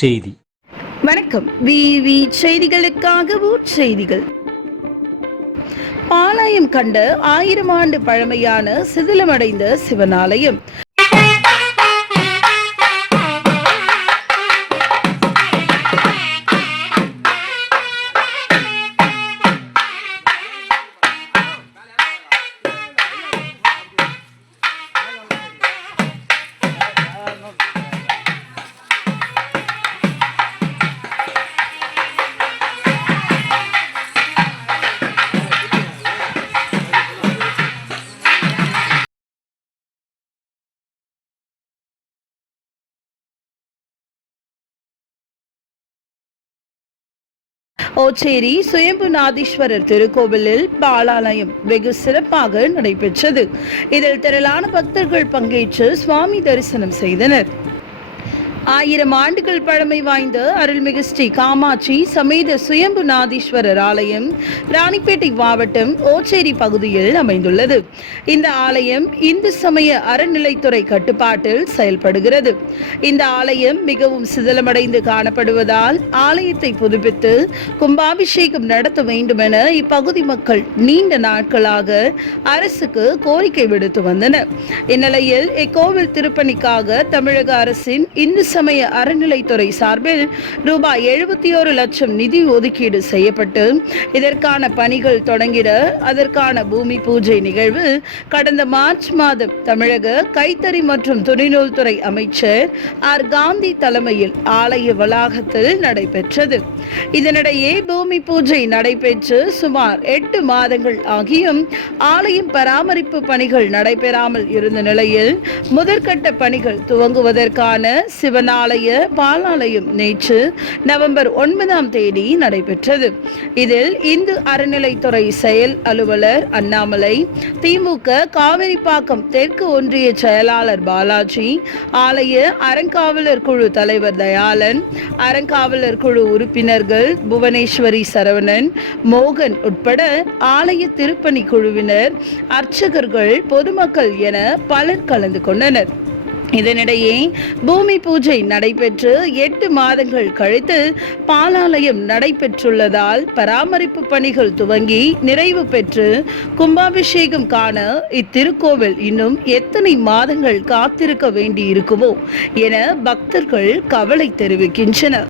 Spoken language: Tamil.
செய்தி. வணக்கம். விவி செய்திகளுக்காக செய்திகள். பாளையம் கண்ட ஆயிரம் ஆண்டு பழமையான சிதிலமடைந்த சிவனாலயம் ஓச்சேரி சுயம்புநாதீஸ்வரர் திருக்கோவிலில் பாலாலயம் வெகு சிறப்பாக நடைபெற்றது. இதில் திரளான பக்தர்கள் பங்கேற்று சுவாமி தரிசனம் செய்தனர். ஆயிரம் ஆண்டுகள் பழமை வாய்ந்த அருள்மிகு ஸ்ரீ காமாட்சி சமேத சுயம்புநாதீஸ்வரர் ஆலயம் ராணிப்பேட்டை மாவட்டம் ஓச்சேரி பகுதியில் அமைந்துள்ளது. இந்த ஆலயம் இந்து சமய அறநிலைத்துறை கட்டுப்பாட்டில் செயல்படுகிறது. இந்த ஆலயம் மிகவும் சிதலமடைந்து காணப்படுவதால் ஆலயத்தை புதுப்பித்து கும்பாபிஷேகம் நடத்த வேண்டும் என இப்பகுதி மக்கள் நீண்ட நாட்களாக அரசுக்கு கோரிக்கை விடுத்து வந்தனர். இந்நிலையில் இக்கோவில் திருப்பணிக்காக தமிழக அரசின் இந்து சமய அறநிலைத்துறை சார்பில் ரூபாய் எழுபத்தி ஒரு லட்சம் நிதி ஒதுக்கீடு செய்யப்பட்டு இதற்கான பணிகள் தொடங்கிட அதற்கான பூமி பூஜை நிகழ்வு கடந்த மார்ச் மாதம் தமிழக கைத்தறி மற்றும் துணிநூல் துறை அமைச்சர் ஆர் காந்தி தலைமையில் ஆலய வளாகத்தில் நடைபெற்றது. இதனிடையே பூமி பூஜை நடைபெற்று சுமார் எட்டு மாதங்கள் ஆகியும் ஆலயம் பராமரிப்பு பணிகள் நடைபெறாமல் இருந்த நிலையில் முதற்கட்ட பணிகள் துவங்குவதற்கான ஆலய பாலாலயம் நேற்று நவம்பர் ஒன்பதாம் தேதி நடைபெற்றது. இதில் இந்து அறநிலைத்துறை செயல் அலுவலர் அண்ணாமலை திமுக காவிரிப்பாக்கம் தெற்கு ஒன்றிய செயலாளர் பாலாஜி ஆலய அறங்காவலர் குழு தலைவர் தயாளன் அறங்காவலர் குழு உறுப்பினர்கள் புவனேஸ்வரி சரவணன் மோகன் உட்பட ஆலய திருப்பணி குழுவினர் அர்ச்சகர்கள் பொதுமக்கள் என பலர் கலந்து கொண்டனர். இதனிடையே பூமி பூஜை நடைபெற்று எட்டு மாதங்கள் கழித்து பாலாலயம் நடைபெற்றுள்ளதால் பராமரிப்பு பணிகள் துவங்கி நிறைவு பெற்று கும்பாபிஷேகம் காண இத்திருக்கோவில் இன்னும் எத்தனை மாதங்கள் காத்திருக்க வேண்டி இருக்குமோ என பக்தர்கள் கவலை தெரிவிக்கின்றனர்.